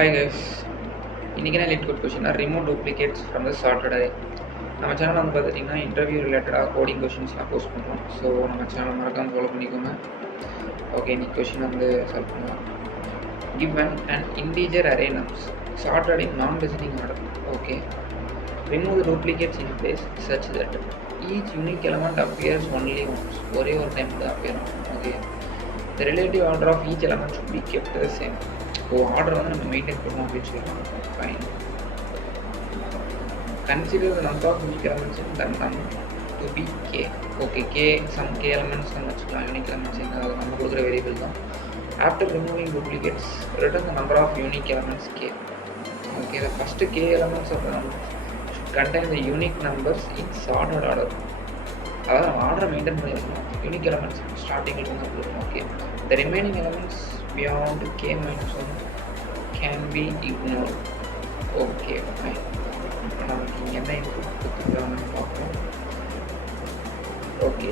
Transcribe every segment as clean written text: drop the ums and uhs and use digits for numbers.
Hi guys, இன்னைக்கு என்ன LeetCode கொஷின்னா remove duplicates from the sorted array. நம்ம சேனல் வந்து பார்த்துட்டிங்கன்னா இன்டர்வியூ ரிலேட்டடாக கோடிங் கொஷின்ஸ்லாம் போஸ்ட் பண்ணுறோம். ஸோ நம்ம சேனல் மறக்காமல் ஃபாலோ பண்ணிக்கோங்க. ஓகே, இன்னைக்கு கொஷின் வந்து சால்வ் பண்ணலாம். Given an integer array nums sorted in non-descending order. Okay, remove the duplicates in place such that each unique element appears only once. ஒரே ஒரு டைம் தான் appear ஆகும். Okay, the relative order of each element should be kept the same. Order வந்து நம்ம maintain பண்ணுவோம் அப்படின்னு சொல்லலாம். Fine. Consider the number of unique elements in the num to be K. Okay, K some K elements நம்ம வச்சுக்கலாம். Unique elements என்ன அது நம்ம கொடுக்குற வேரியபிள் தான். After removing duplicates return the number of unique elements K. Okay, the first K elements of the number should contain the unique numbers in sorted order. அதாவது நம்ம ஆர்டரை மெயின்டைன் பண்ணியிருக்கணும். யூனிக் எலமெண்ட்ஸ் ஸ்டார்டிங்கில் வந்து கொடுக்கணும். Okay, the remaining elements beyond k minus 1 can be ignored. Okay, fine. இப்போ நமக்கு இங்கே என்ன இன்புட் கொடுத்துருக்காங்கன்னு பார்ப்போம். ஓகே,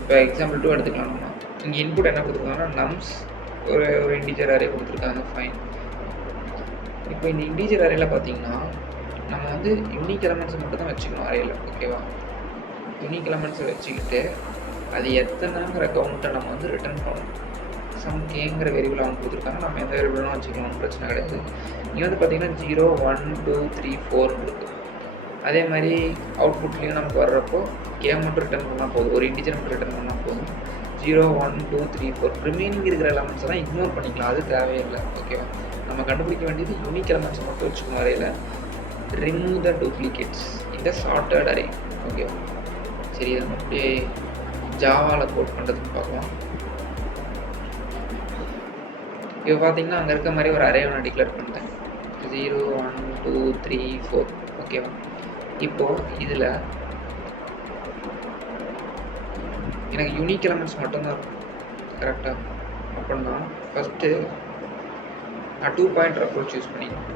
இப்போ எக்ஸாம்பிள் 2 எடுத்துக்கலாம். நம்ம இங்கே இன்புட் என்ன கொடுத்துருக்காங்கன்னா நம்ஸ் ஒரு இன்டீஜர் அரே கொடுத்துருக்காங்க. ஃபைன். இப்போ இந்த இன்டீஜர் அரேயில் பார்த்தீங்கன்னா நம்ம வந்து யூனிக் எலமெண்ட்ஸை மட்டும் தான் வச்சுக்கணும் அரேயில். ஓகேவா, யூனிக் எலமெண்ட்ஸை வச்சுக்கிட்டு அது எத்தனைங்கிற கவுண்ட்டை நம்ம வந்து ரிட்டர்ன் பண்ணணும். சம் கேங்கிற வேரியபிள் அவங்க கொடுத்துருக்காங்க. நம்ம எந்த வேரியபிளும் வச்சுக்கலாம், பிரச்சனை கிடையாது. இங்கே வந்து பார்த்தீங்கன்னா 0 1 2 3 4 இருக்குது. அதே மாதிரி அவுட்புட்லேயும் நமக்கு வர்றப்போ கே மட்டும் ரிட்டர்ன் பண்ணால் போதும், ஒரு இன்டிஜர் மட்டும் ரிட்டர்ன் பண்ணால் போதும். 0 1 2 3 4 ரிமைனிங் இருக்கிற எலமெண்ட்ஸ் எல்லாம் இக்னோர் பண்ணிக்கலாம், அது தேவையில்லை. ஓகேவா, நம்ம கண்டுபிடிக்க வேண்டியது யூனிக் எலமெண்ட்ஸ் மட்டும் வச்சுக்கணும் அறையில். ரிமூவ் த டூப்ளிகேட்ஸ் இந்த சார்ட்டட் அரே. ஓகேவா, சரி, இதை நம்ம அப்படியே ஜாவாவில் கோட் பண்ணுறதுக்கு பார்க்கலாம். இப்போ பார்த்தீங்கன்னா அங்கே இருக்க மாதிரி ஒரு அரே ஒன்று டிக்ளேர் பண்ணிட்டேன். 0 1 2 3 4. ஓகேவா, இப்போது இதில் எனக்கு யூனிக் எலமெண்ட்ஸ் மட்டும்தான் இருக்கும். கரெக்டாக அப்படின்னா ஃபஸ்ட்டு நான் 2 பாயிண்டர் அப்ரோச் யூஸ் பண்ணிக்கணும்.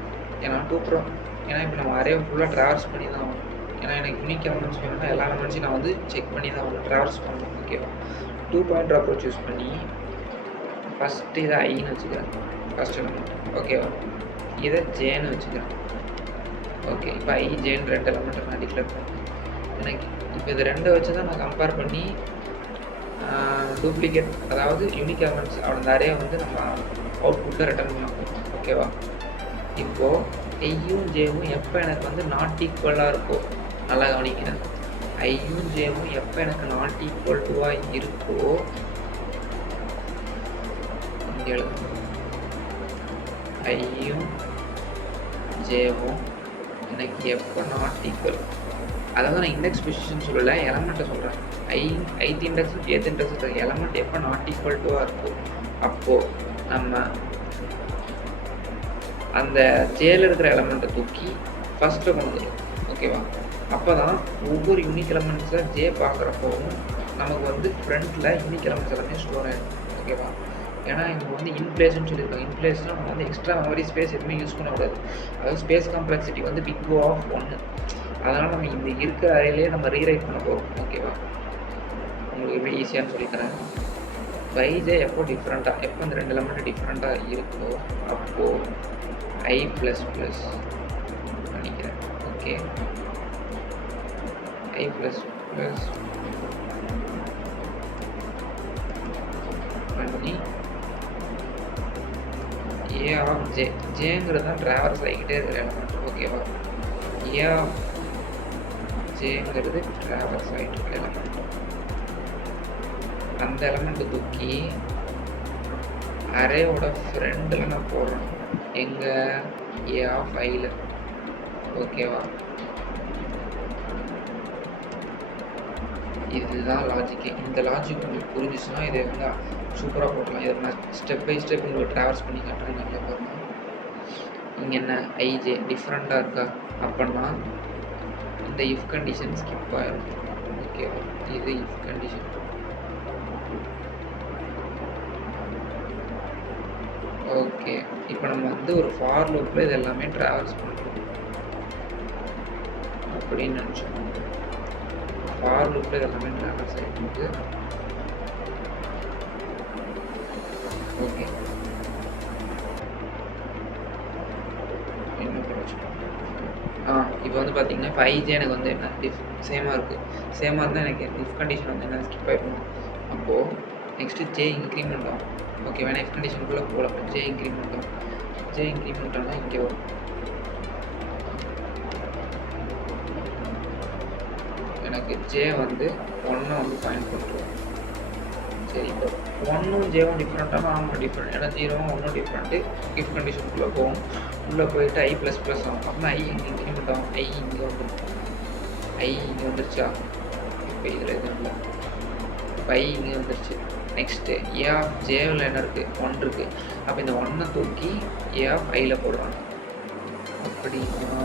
ஏன்னா இப்போ நம்ம அரே ஃபுல்லாக ட்ராவர்ஸ் பண்ணி தான் ஆகணும். ஏன்னா எனக்கு யூனிக் எலமெண்ட்ஸ் வேணும்னா எல்லா எலமெண்ட்ஸையும் நான் வந்து செக் பண்ணி தான் ஆகணும், ட்ராவர்ஸ் பண்ணணும். ஓகேவா, 2 பாயிண்டர் அப்ரோச் யூஸ் பண்ணி ஃபஸ்ட்டு இதை ஐன்னு வச்சுக்கிறேன், ஃபஸ்ட் எலமெண்ட். ஓகேவா, இதை ஜேன்னு வச்சுக்கிறேன். ஓகே, இப்போ ஐ ஜேன்னு 2 எலமெண்ட்டை நான் டிக்ளேர் பண்ணேன். எனக்கு இப்போ இது 2 வச்சு தான் நான் கம்பேர் பண்ணி டூப்ளிகேட், அதாவது யூனிக் எலமெண்ட்ஸ் அந்த அரே வந்து நம்ம அவுட்புட்டில் ரிட்டர்ன் பண்ணணும். ஓகேவா, இப்போது ஐயும் ஜேவும் எப்போ எனக்கு வந்து நாட் ஈக்குவலாக இருக்கோ, நல்லா கவனிக்கிறேன். ஐயும் ஜேவும் எப்போ எனக்கு நாட் ஈக்குவல் டுவாக இருக்கோ எழுதணும். ஐயும் ஜேவும் எனக்கு எப்போ நாட் ஈக்குவல், அதாவது நான் இண்டெக்ஸ் பொசிஷன் சொல்லலை, எலமெண்ட்டை சொல்கிறேன். ஐத் இண்டெக்ஸும் ஜேத் இண்டெக்ஸும் எலமெண்ட் எப்போ நாட் ஈக்குவல் டுவாக இருக்கும், அப்போது நம்ம அந்த ஜேல இருக்கிற எலமெண்ட்டை தூக்கி ஃபஸ்ட்டு கொண்டு வந்துடும். ஓகேவா, அப்போ தான் ஒவ்வொரு யூனிக் எலமெண்ட்ஸை ஜே பார்க்குறப்போவும் நமக்கு வந்து ஃப்ரண்ட்டில் யூனிக் எலமெண்ட்ஸ் எல்லாமே ஸ்டோர் ஆகிடும். ஓகேவா, ஏன்னா இங்கே வந்து இன்பிளேஸ்ன்னு சொல்லியிருக்காங்க. இன்பிளேஸ்னால் நம்ம வந்து எக்ஸ்ட்ரா மெமரி ஸ்பேஸ் எதுவுமே யூஸ் பண்ணக்கூடாது. அதாவது ஸ்பேஸ் காம்ப்ளெக்சிட்டி வந்து பிக் O ஆஃப் 1. அதனால் நம்ம இந்த இருக்கிற அறையிலே நம்ம ரீரைட் பண்ண போகிறோம். ஓகேவா, உங்களுக்கு எப்படி ஈஸியானு சொல்லித்தரேன். வைஜே எப்போ டிஃப்ரெண்ட்டாக, எப்போ இந்த 2 எலமெண்ட் டிஃப்ரெண்ட்டாக இருக்கோ அப்போது I ப்ளஸ் ப்ளஸ் பண்ணிக்கிறேன். ஓகே, I ப்ளஸ் ப்ளஸ் பண்ணி ஏ ஆஃப் ஜே, ஜேங்கிறது தான் ட்ராவர்ஸ் ஆகிக்கிட்டே இருக்கிற எலமெண்ட். ஓகேவா, ஏ ஆஃப் ஜேங்கிறது ட்ராவர்ஸ் ஆகிட்டு இருக்கிற எலமெண்ட். அந்த எலமெண்ட்டை தூக்கி அரேவோட ஃப்ரெண்டில் நான் போடுறேன். எங்கே, ஏ ஆஃப் ஐயில். ஓகேவா, இதுதான் லாஜிக்கு. இந்த லாஜிக் உங்களுக்கு புரிஞ்சிச்சுன்னா இதை வந்து சூப்பராக போடலாம். இதை நான் ஸ்டெப் பை ஸ்டெப் உங்களுக்கு ட்ராவல்ஸ் பண்ணி காட்டுறேன். நல்லா பாருங்கள். இங்கே என்ன ஐஜே டிஃப்ரெண்ட்டாக இருக்கா, அப்படின்னா இந்த இஃப் கண்டிஷன் ஸ்கிப் ஆகிடும். ஓகேவா, இது இஃப் கண்டிஷன். ஓகே, இப்போ நம்ம வந்து ஒரு ஃபார் லூப்பில் இது எல்லாமே ட்ராவல்ஸ் பண்ணுறோம் அப்படின்னு நினச்சோம். ஃபார் லூப்பில் இது எல்லாமே ட்ராவல்ஸ் ஆகிட்டு ஓகே இப்போ வந்து பார்த்தீங்கன்னா, இப்போ ஐஜே எனக்கு வந்து என்ன சேமாக இருக்குது. சேமாக இருந்தால் எனக்கு இஃப் கண்டிஷன் வந்து என்ன ஸ்கிப் ஆகிடும். அப்போது நெக்ஸ்ட்டு ஜே இன்க்ரிமெண்ட் ஆகும். ஓகே வேணா இஃப் கண்டிஷனுக்குள்ளே போகலாம். ஜே இன்க்ரிமெண்ட் ஆகும். ஜே இன்க்ரிமெண்ட் ஆனால் இங்கே வரும். எனக்கு ஜே வந்து 1 வந்து பாயிண்ட் பண்ணுறோம். சரி இப்போ 1ம் ஜேவும் டிஃப்ரெண்ட்டாக ஆமாம் டிஃப்ரெண்ட். ஏன்னா 0வும் 1ம் டிஃப்ரெண்ட்டு. இஃப் கண்டிஷனுக்குள்ளே போகும். உள்ளே போயிட்டு ஐ ப்ளஸ் ப்ளஸ் ஆகும். அப்படின்னா ஐ இங்கே இன்க்ரிமெண்ட் ஆகும். ஐ இங்கே வந்துடும். ஐ இங்கே வந்துருச்சா? இப்போ இதில் எதுவும் இல்லை. இப்போ ஐ இங்கே வந்துருச்சு. நெக்ஸ்ட்டு ஏ ஆஃப் ஜேவில் என்ன இருக்குது? 1 இருக்குது. அப்போ இந்த 1 தூக்கி ஏ ஆஃப் ஐயில் போடுறாங்க. அப்படின்னா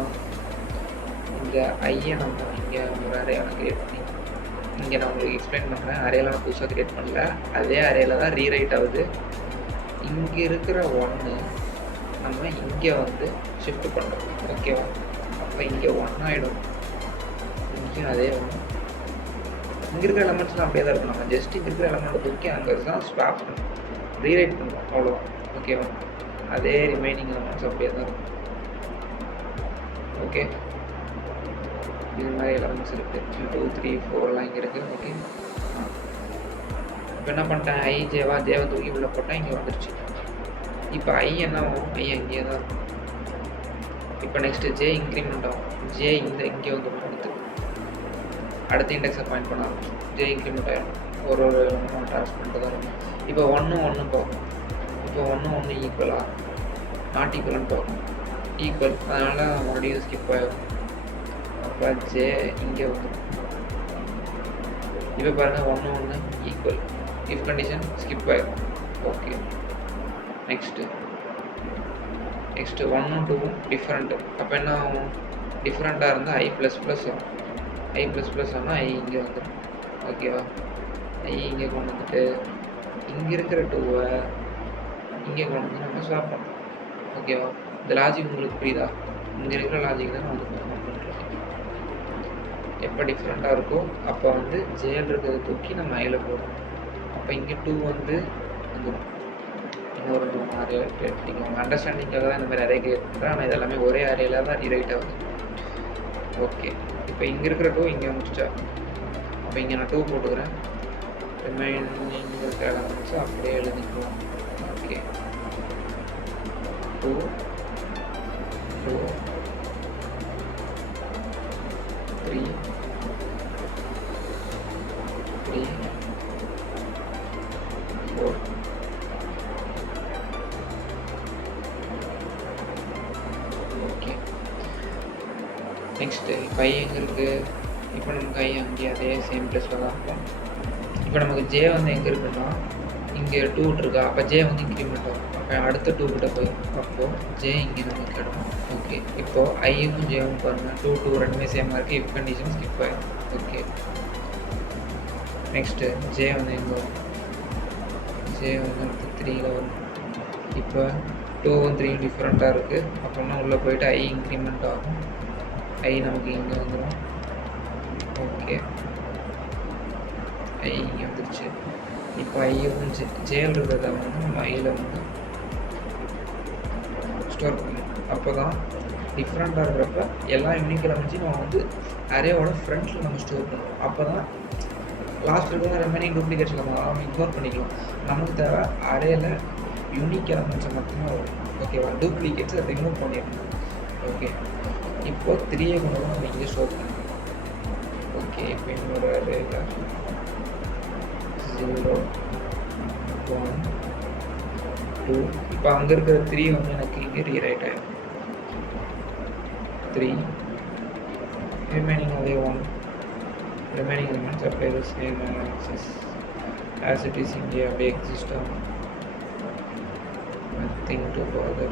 இந்த ஐயை நம்ம இங்கே ஒரு அரேயால் க்ரியேட் பண்ணி இங்கே நான் உங்களுக்கு எக்ஸ்பிளைன் பண்ணுறேன். அரேலாம் நான் புதுசாக க்ரியேட் பண்ணல. அதே அரேயில் தான் ரீரைட் ஆகுது. இங்கே இருக்கிற 1 நம்ம இங்கே வந்து ஷிஃப்ட் பண்ணுறோம். ஓகேவா? அப்போ இங்கே 1 ஆகிடும். இங்கேயும் அதே 1. இங்கே இருக்கிற எலமெண்ட்ஸ்லாம் அப்படியே தான் இருக்கும். நம்ம ஜஸ்ட் இங்கே இருக்கிற எலமெண்ட்டை தூக்கி அங்கே தான் ஸ்வாப் பண்ணுறோம், ரீரைட் பண்ணுறோம், அவ்வளோதான். ஓகேவா? அதே ரிமைனிங் எலமெண்ட்ஸ் அப்படியே தான் இருக்கும். ஓகே, இது மாதிரி எலமெண்ட்ஸ் இருக்குது. 2 3 4 இங்கே இருக்குது. ஓகே, இப்போ என்ன பண்ணிட்டேன்? ஐ ஜேவா தூக்கி உள்ளே போட்டால் இங்கே வந்துருச்சு. இப்போ ஐ என்ன ஆகும்? ஐ அங்கேயே தான் இருக்கும். இப்போ நெக்ஸ்ட்டு ஜே இன்க்ரிமெண்ட் ஆகும். ஜே இங்கே வந்து அடுத்த இண்டெக்ஸை பாயிண்ட் பண்ண ஆரம்பிச்சோம். ஜே இன்க்ரிமெண்ட் ஆகிடும். ஒரு ட்ரான்ஸ் பண்ணிட்டு தான் இருக்கும். இப்போ 1 பார்க்கும். இப்போ 1 ஈக்குவலா நாட் ஈக்குவல்னு பார்க்கும். ஈக்குவல், அதனால் மறுபடியும் ஸ்கிப் ஆகிடும். அப்போ ஜே இங்கே வந்துடும். இப்போ பாருங்கள் 1 ஈக்குவல். இஃப் கண்டிஷன் ஸ்கிப் ஆகிடும். ஓகே, நெக்ஸ்ட்டு 1ம் 2ம் டிஃப்ரெண்ட்டு. அப்போ என்ன ஆகும்? டிஃப்ரெண்ட்டாக இருந்தால் ஐ ப்ளஸ் ப்ளஸ் ஆகும். ஐ ப்ளஸ் ப்ளஸ் ஆனால் ஐ இங்கே வந்துடும். ஓகேவா? ஐ இங்கே கொண்டு வந்துட்டு இங்கே இருக்கிற 2வை இங்கே கொண்டு வந்து நம்ம ஸ்வாப் பண்ணோம். ஓகேவா? இந்த லாஜிக் உங்களுக்கு புரியுதா? இங்கே இருக்கிற லாஜிக் தான் நான் வந்து பண்ணுறேன். எப்போ டிஃப்ரெண்ட்டாக இருக்கோ அப்போ வந்து ஜேல் இருக்கிறத தூக்கி நம்ம ஐயில் போடுறோம். அப்போ இங்கே 2 வந்து வந்துடும். இன்னொரு 2 அரே கிரியேட் பண்ணிக்கோங்க. அண்டர்ஸ்டாண்டிங்காக தான் இந்த மாதிரி அரே கிரியேட் பண்ணுறேன். ஆனால் இதெல்லாமே ஒரே அரேல தான் ரீரைட் ஆகுது. ஓகே, இப்போ இங்கே இருக்கிற 2 இங்கே வந்துச்சா? அப்போ இங்கே நான் 2 போட்டுக்கிறேன். ரிமைனிங் இருக்கிற எலமெண்ட்ஸை அப்படியே எழுதிக்கலாம். ஓகே, 2 2 3 3 4. ஓகே, நெக்ஸ்ட்டு இப்போ ஐ எங்கே இருக்குது? இப்போ நமக்கு ஐ அங்கேயே அதே சேம் ப்ளஸில் தான் இருக்கும். இப்போ நமக்கு ஜே வந்து எங்கே இருக்குன்னா இங்கே 2 இருக்கா? அப்போ ஜே வந்து இன்க்ரிமெண்ட் ஆகும். அப்போ அடுத்த 2 கிட்ட போயிடும். அப்போது ஜே இங்கே நமக்கு கிடைக்கும். ஓகே, இப்போது ஐயும் ஜேவும் பாருங்கள் 2 2 ரெண்டுமே சேமாக இருக்குது. இஃப் கண்டிஷன் ஸ்கிப் ஆகிடும். ஓகே, நெக்ஸ்ட்டு ஜே வந்து எங்கே வரும்? ஜே வந்து அடுத்து 3ல் வரும். இப்போ 2ம் 3ம் டிஃப்ரெண்ட்டாக இருக்குது. அப்புறம்னா உள்ளே போயிட்டு ஐ இன்க்ரிமெண்ட் ஆகும். ஐ நமக்கு இங்கே வந்துடும். ஓகே, ஐ இங்கே வந்துருச்சு. இப்போ ஐயும் ஜேல் இருக்கிறத வந்து நம்ம ஐயில் வந்து ஸ்டோர் பண்ணணும். அப்போ தான் டிஃப்ரெண்ட்டாக இருக்கிறப்ப எல்லா யூனிக் எலமெண்ட்ஸையும் நம்ம வந்து அரேவோட ஃப்ரண்ட்டில் நம்ம ஸ்டோர் பண்ணணும். அப்போ தான் லாஸ்ட் இருக்கிற ரிமைனிங் டூப்ளிகேட்ஸ் நம்ம இக்னோர் பண்ணிக்கலாம். நமக்கு தேவை அரேல யூனிக் எலமெண்ட்ஸை மட்டும்தான் வரும். ஓகேவா? டூப்ளிகேட்ஸை ரிமூவ் பண்ணிடணும். ஓகே, இப்போது 3 கொண்டு வந்து நம்ம இங்கே ஸ்டோர் பண்ணணும். ஓகே, இப்போ இன்னொரு அரேல 0 1 2. இப்போ அங்கே இருக்கிற 3 வந்து எனக்கு இங்கே ரீரைட் ஆகிடும். 3 ரிமைனிங் அதே 1. ரிமைனிங் எலிமெண்ட்ஸ் அப்படியே the same as it is இங்கே அப்படியே எக்ஸிஸ்ட் ஆகும். nothing to bother.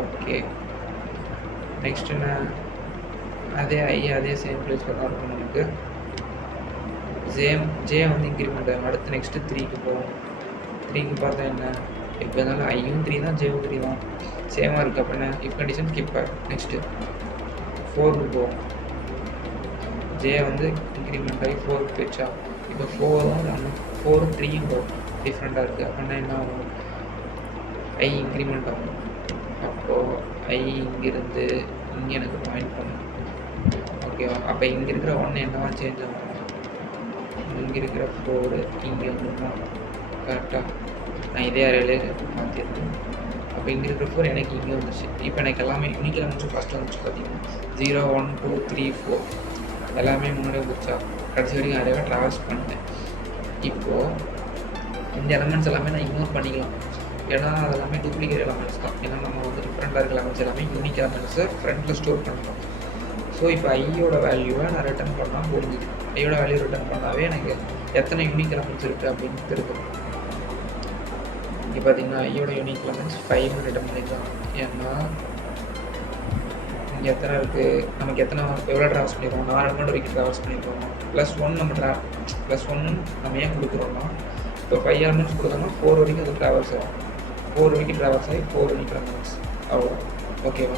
Okay, next என்ன? அதே ஐ அதே சேம் ப்ளேஸில் தான் இருக்கும். நமக்கு ஜே வந்து இன்க்ரிமெண்ட் ஆகும். அடுத்து நெக்ஸ்ட்டு 3க்கு போகும். 3க்கு பார்த்தா என்ன? இப்போ இருந்தாலும் ஐயும் 3 தான், ஜேவும் 3 தான், சேமாக இருக்குது. அப்படின்னா இஃப் கண்டிஷன் ஸ்கிப் ஆகும். நெக்ஸ்ட்டு 4க்கு போகும். ஜே வந்து இன்க்ரிமெண்ட் ஆகி 4க்கு போயிடுச்சா? இப்போ 4ம் 3யும் போகும். டிஃப்ரெண்ட்டாக இருக்குது. அப்படின்னா என்ன ஆகும்? ஐ இன்க்ரிமெண்ட் ஆகும். அப்போது ஐ இங்கிருந்து இங்கே எனக்கு பாயிண்ட் பண்ணும். ஓகேவா? அப்போ இங்கே இருக்கிற 1 என்னவா சேஞ்ச் ஆகும்? இங்கே இருக்கிற 4 இங்கே வந்துருமா? கரெக்டாக நான் இதே அரேலே மாற்றிருக்கேன். அப்போ இங்கே இருக்கிற 4 எனக்கு இங்கே வந்துச்சு. இப்போ எனக்கு எல்லாமே யூனிக் எலமெண்ட்ஸும் ஃபஸ்ட்டு வந்துச்சு பார்த்தீங்கன்னா 0 1 2 3 4 எல்லாமே முன்னாடி வந்துருச்சா? கடைசி வரைக்கும் அரேவை ட்ராவல்ஸ் பண்ணிட்டேன். இப்போது இந்த எலமெண்ட்ஸ் எல்லாமே நான் இக்னோர் பண்ணிக்கலாம். ஏன்னா அது எல்லாமே டூப்ளிகேட் எலமெண்ட்ஸ் தான். ஏன்னா நம்ம வந்து டிஃப்ரெண்ட்டாக இருக்கிற எலமெண்ட்ஸ் எல்லாமே யூனிக் எலமெண்ட்ஸை ஃப்ரண்ட்டில் ஸ்டோர் பண்ணுறோம். ஸோ இப்போ ஐயோட வேல்யூவை நான் ரிட்டர்ன் பண்ணால் புரிஞ்சுது. ஐயோட வேல்யூ ரிட்டர்ன் பண்ணாவே எனக்கு எத்தனை யூனிக் எலமெண்ட்ஸ் இருக்குது அப்படின்னு தெரியும். இங்கே பார்த்தீங்கன்னா ஐயோட யூனிக் எலமெண்ட்ஸ் 5 ரிட்டர்ன் பண்ணிக்கலாம். ஏன்னா இங்கே எத்தனை இருக்குது, நமக்கு எவ்வளோ ட்ராவல்ஸ் பண்ணியிருக்கோம், 4 எலமெண்ட் வரைக்கும் ட்ராவல்ஸ் பண்ணியிருக்கோம். +1 நம்ம +1 நம்ம ஏன் கொடுக்குறோம்னா, இப்போ 5 எலமெண்ட்ஸ் கொடுத்தோம்னா 4 வரைக்கும் அது ட்ராவல்ஸ் ஆகும். 4 வரைக்கும் ட்ராவல்ஸ் ஆகி 4 யூனிக் எலமெண்ட்ஸ் அவ்வளோ. ஓகேவா?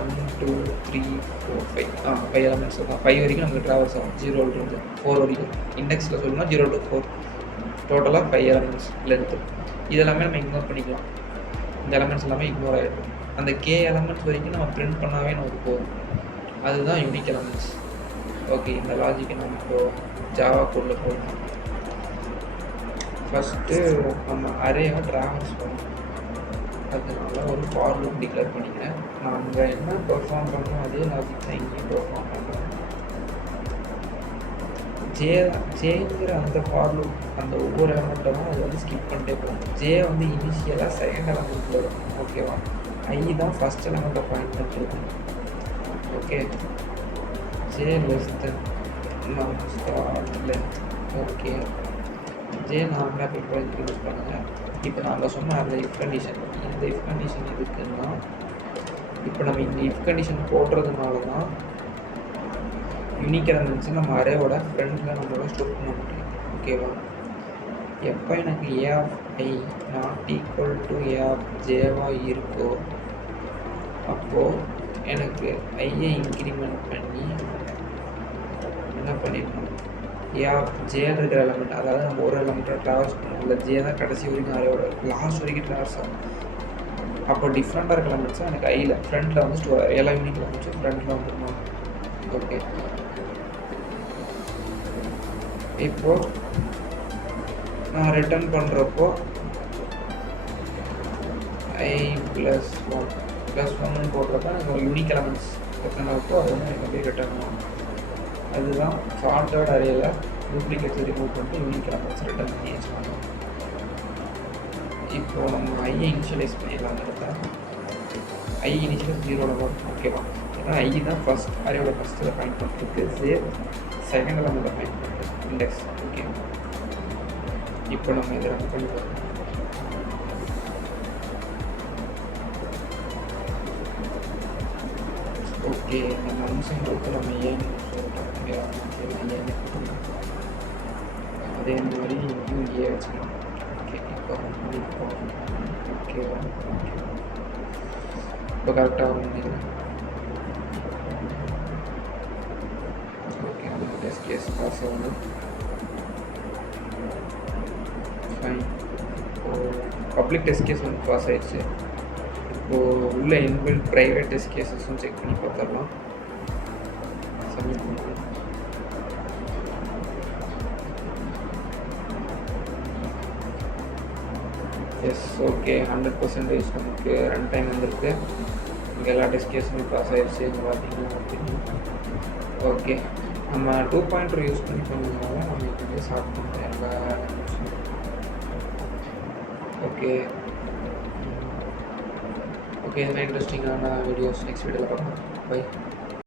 1 2 3 4 5 5 எலமெண்ட்ஸ் தான். 5 வரைக்கும் நமக்கு ட்ராவல்ஸ் ஆகும். 0 to 4 வரைக்கும். இண்டெக்ஸில் சொல்லணும்னா 0 to 4 டோட்டலாக 5 எலமெண்ட்ஸ் லென்த்து. இதெல்லாமே நம்ம இக்னோர் பண்ணிக்கலாம். இந்த எலமெண்ட்ஸ் எல்லாமே இக்னோர் ஆகிடும். அந்த கே எலமெண்ட்ஸ் வரைக்கும் நம்ம பிரிண்ட் பண்ணாவே நமக்கு போதும். அதுதான் யூனிக் எலமெண்ட்ஸ். ஓகே, இந்த லாஜிக்கை நம்ம இப்போ ஜாவா கோடில் போடணும். ஃபஸ்ட்டு நம்ம அரேவை ட்ராவல்ஸ் பண்ணணும். அதனால ஒரு ஃபார் லூப் டிக்ளேர் பண்ணிக்கிறேன். நான் அங்கே என்ன பெர்ஃபார்ம் பண்ணணும் அதே லாஜிக் தான் இங்கேயும் பெர்ஃபார்ம் பண்ணுறேன். ஜேங்கிற அந்த ஃபார் லூப் அந்த ஒவ்வொரு எலமெண்ட்டும் அது வந்து ஸ்கிப் பண்ணிட்டே போகும். ஜே வந்து இனிஷியலாக செகண்ட் எலமெண்ட்டில் வரும். ஓகேவா? ஐ தான் ஃபஸ்ட் எலமெண்ட்டை பாயிண்ட் பண்ணிருக்கோம். ஓகே, ஜே லெஸ் தென் நான் ஸ்டார்ட் லென்த். ஓகே, ஜே நார்மலாக ப்ரிஃபர் யூஸ் பண்ணுங்கள். இப்போ நாங்கள் சொன்ன அந்த இஃப் கண்டிஷன், இந்த இஃப் கண்டிஷன் எதுக்குன்னா, இப்போ நம்ம இந்த இஃப் கண்டிஷன் போடுறதுனால தான் யூனிக் எலமெண்ட்ஸை நம்ம அரேவோட ஃப்ரண்டில் நம்மளோட ஸ்டோர் பண்ண முடியும். ஓகேவா? எப்போ எனக்கு A of I not equal to A of ஜேவாக இருக்கோ அப்போது எனக்கு ஐயை இன்க்ரிமெண்ட் பண்ணி என்ன பண்ணிடணும், ஏ ஆஃப் ஜேன்னு இருக்கிற எலமெண்ட், அதாவது நம்ம ஒரு எலமெண்ட்டை ட்ராவல்ஸ் பண்ணணும். இல்லை ஜே தான் கடைசி வரைக்கும் அரேவோட லாஸ்ட் வரைக்கும் ட்ராவல்ஸ் ஆகும். அப்போ டிஃப்ரெண்ட்டாக இருக்கிற எலமெண்ட்ஸை எனக்கு ஐயில் ஃப்ரண்ட்டில் வந்து ஸ்டோர் எல்லா யூனிக் எலமெண்ட்ஸும் ஃப்ரண்ட்டில் வந்துடணும். ஓகே, இப்போது நான் ரிட்டர்ன் பண்ணுறப்போ ஐ +1 போடுறப்ப எனக்கு ஒரு யூனிக் எலமெண்ட்ஸ் எத்தனை இருக்கோ அது வந்து எனக்கு அப்படியே ரிட்டர்ன் ஆகும். அதுதான் சார்ட்டர்ட் அரேயில் டூப்ளிகேட்ஸ் ரிமூவ் பண்ணிட்டு யூனிக் எலமெண்ட்ஸ் ரிட்டர்ன் பண்ணி வச்சுக்கணும். இப்போது நம்ம ஐயை இனிஷியலைஸ் பண்ணிடலாம். இடத்த ஐ இனிஷியலைஸ் 0 வரும். ஓகேவா? ஏன்னா ஐ தான் ஃபஸ்ட் அரேயோட ஃபஸ்ட்டில் பாயிண்ட் பண்ணுறதுக்கு, சேவ் செகண்ட் எலமெண்ட்டில் பாயிண்ட் பண்ணுறது இண்டெக்ஸ். ஓகே, இப்போ நம்ம இதை ரன் பண்ணி பார்க்கலாம். ஓகே, இந்த அம்சம் கொடுத்து நம்ம ஏன்னு சொல்லிட்டோம். அதே மாதிரி இங்கேயும் ஏ வச்சுக்கலாம். ஓகே, இப்போ ஓகேவா? இப்போ கரெக்டாக வரும். ஓகே, அந்த டெஸ்ட் கேஸ் பாஸ் ஆகணும். ஃபைன். பப்ளிக் டெஸ்ட் கேஸ் வந்து பாஸ் ஆகிடுச்சு. இப்போது உள்ள இன்பில்ட் ப்ரைவேட் டெஸ்ட் கேஸஸும் செக் பண்ணி பார்த்துடலாம். சப்மிட் பண்ணுவோம். எஸ், ஓகே, 100% நமக்கு ரன் டைம் வந்திருக்கு. இங்கே எல்லா டெஸ்ட் கேஸுமே பாஸ் ஆகிடுச்சு. இங்கே பார்த்தீங்கன்னா ஓகே, நம்ம 2.2 யூஸ் பண்ணி பண்ணதுனால நம்ம இங்கே ஸ்டார்ட் பண்ணுறோம் எல்லா. ஓகே ஓகே, இந்த மாதிரி இன்ட்ரெஸ்டிங்கான வீடியோஸ் நெக்ஸ்ட் வீடியோவில் பார்க்கலாம். பை.